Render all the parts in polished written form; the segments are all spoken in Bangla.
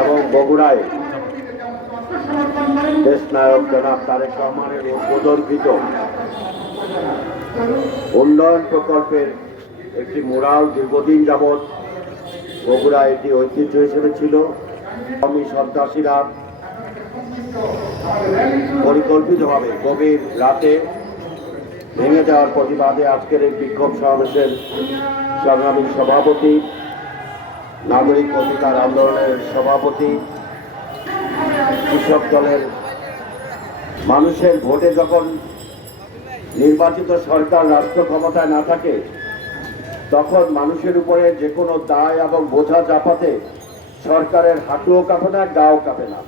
এবং বগুড়ায় দেশনায়ক জনাব তারেক রহমানের উদ্বোধনকৃত উন্নয়ন প্রকল্পের একটি মুরাল দীর্ঘদিন যাবৎ বগুড়ায় এটি ঐতিহ্য হিসেবে ছিল। আমি সন্ত্রাসীরা পরিকল্পিতভাবে গভীর রাতে ভেঙে দেওয়ার প্রতিবাদে আজকের এই বিক্ষোভ সমাবেশের সংগ্রামী সভাপতি, নাগরিক অধিকার আন্দোলনের সভাপতি, কৃষক দলের মানুষের ভোটে যখন নির্বাচিত সরকার রাষ্ট্র ক্ষমতায় না থাকে তখন মানুষের উপরে যে কোনো দায় এবং বোঝা চাপাতে সরকারের হাঁটুও কাঁপে না, গাও কাঁপে না।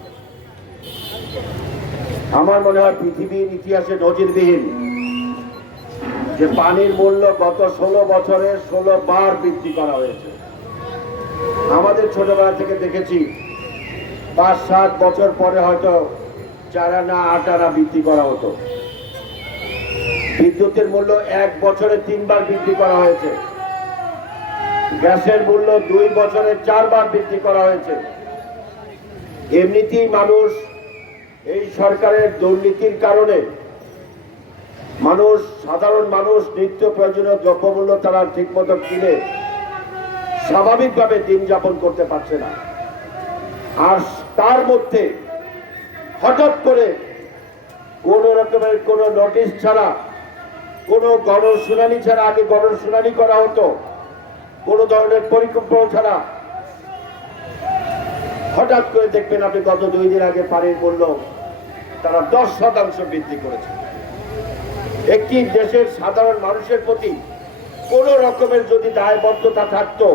আমার মনে হয় পৃথিবীর ইতিহাসে নজিরবিহীন যে পানির মূল্য গত 16 বছরে 16 বার বৃদ্ধি করা হয়েছে। আমাদের ছোটবেলা থেকে দেখেছি 5-7 বছর পরে হয়তো 4 আনা 8 আনা বৃদ্ধি করা হতো। বিদ্যুতের মূল্য 1 বছরে 3 বার বৃদ্ধি করা হয়েছে। গ্যাসের মূল্য 2 বছরে 4 বার বৃদ্ধি করা হয়েছে। এমনিতেই মানুষ এই সরকারের দুর্নীতির কারণে সাধারণ মানুষ নিত্য প্রয়োজনীয় দ্রব্যমূল্য তারা ঠিকমতো কিনে স্বাভাবিকভাবে দিন যাপন করতে পারছে না। আর তার মধ্যে হঠাৎ করে কোন রকমের কোন নোটিশ ছাড়া, কোন গণশুনানি ছাড়া, আগে গণশুনানি করা হতো, কোন ধরনের পরিকল্পনা ছাড়া হঠাৎ করে দেখবেন আপনি গত 2 দিন আগে পানির মূল্য তারা 10% বৃদ্ধি করেছে। একটি দেশের সাধারণ মানুষের প্রতি কোন রকমের যদি দায়বদ্ধতা থাকতো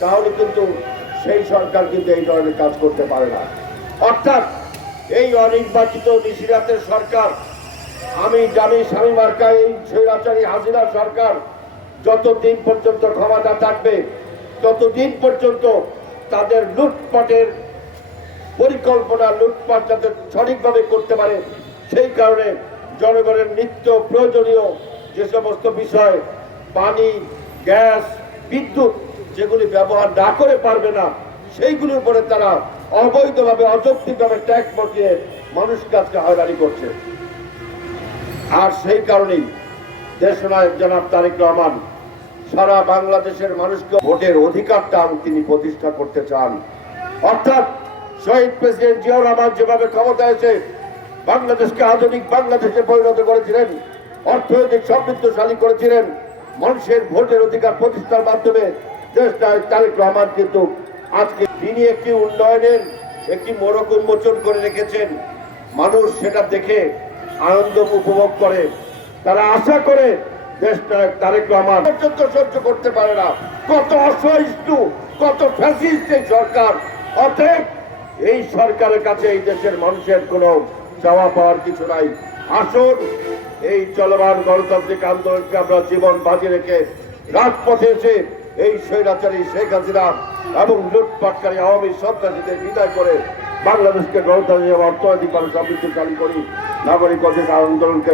তাহলে কিন্তু সেই সরকার কিন্তু এই ধরনের কাজ করতে পারে না। অর্থাৎ এই অনির্বাচিত নিশিরাতের সরকার, আমি জানি স্বামী মার্কা এই স্বৈরাচারী হাসিনা সরকার যতদিন পর্যন্ত ক্ষমতা থাকবে ততদিন পর্যন্ত তাদের লুটপাটের পরিকল্পনা, লুটপাট যাতে সঠিকভাবে করতে পারে সেই কারণে জনগণের নিত্য প্রয়োজনীয় যে সমস্ত বিষয় পানি, গ্যাস, বিদ্যুৎ যেগুলি ব্যবহার না করে পারবে না সেইগুলির উপরে তারা অবৈধভাবে অযৌক্তিকভাবে ট্যাক্স বসিয়ে মানুষকে আজকে হয়রানি করছে। আর সেই কারণেই দেশনায়ক জনাব তারেক রহমান সারা বাংলাদেশের মানুষকে ভোটের অধিকারটা তিনি প্রতিষ্ঠা করতে চান। অর্থাৎ শহীদ প্রেসিডেন্ট জিয়াউর রহমান যেভাবে ক্ষমতায় এসে বাংলাদেশকে আধুনিক বাংলাদেশে পরিণত করেছিলেন, অর্থনৈতিক সমৃদ্ধশালী করেছিলেন, মানুষের ভোটের অধিকার প্রতিষ্ঠার মাধ্যমে দেশনায়ক তারেক রহমান কিন্তু আজকে তিনি একটি উন্নয়নের একটি মোড়ক উন্মোচন করে রেখেছেন। মানুষ সেটা দেখে আনন্দ উপভোগ করে, তারা আশা করে দেশনায়ক তারেক রহমান পর্যন্ত সহ্য করতে পারে না। কত অসহিষ্ণু, কত ফ্যাসিস্ট এই সরকার। অতএব এই সরকারের কাছে এই দেশের মানুষের কোনো চাওয়া পাওয়ার কিছু নাই। আসুন এই চলমান গণতান্ত্রিক আন্দোলনকে আমরা জীবন বাজি রেখে রাজপথে এসে এই স্বৈরাচারী শেখ হাসিনা এবং লুটপাটকারী আওয়ামী সন্ত্রাসীদের বিদায় করে বাংলাদেশকে গণতান্ত্রিক অর্থনৈতিকভাবে সমৃদ্ধশালী করি, নাগরিক অধিকার আন্দোলনকে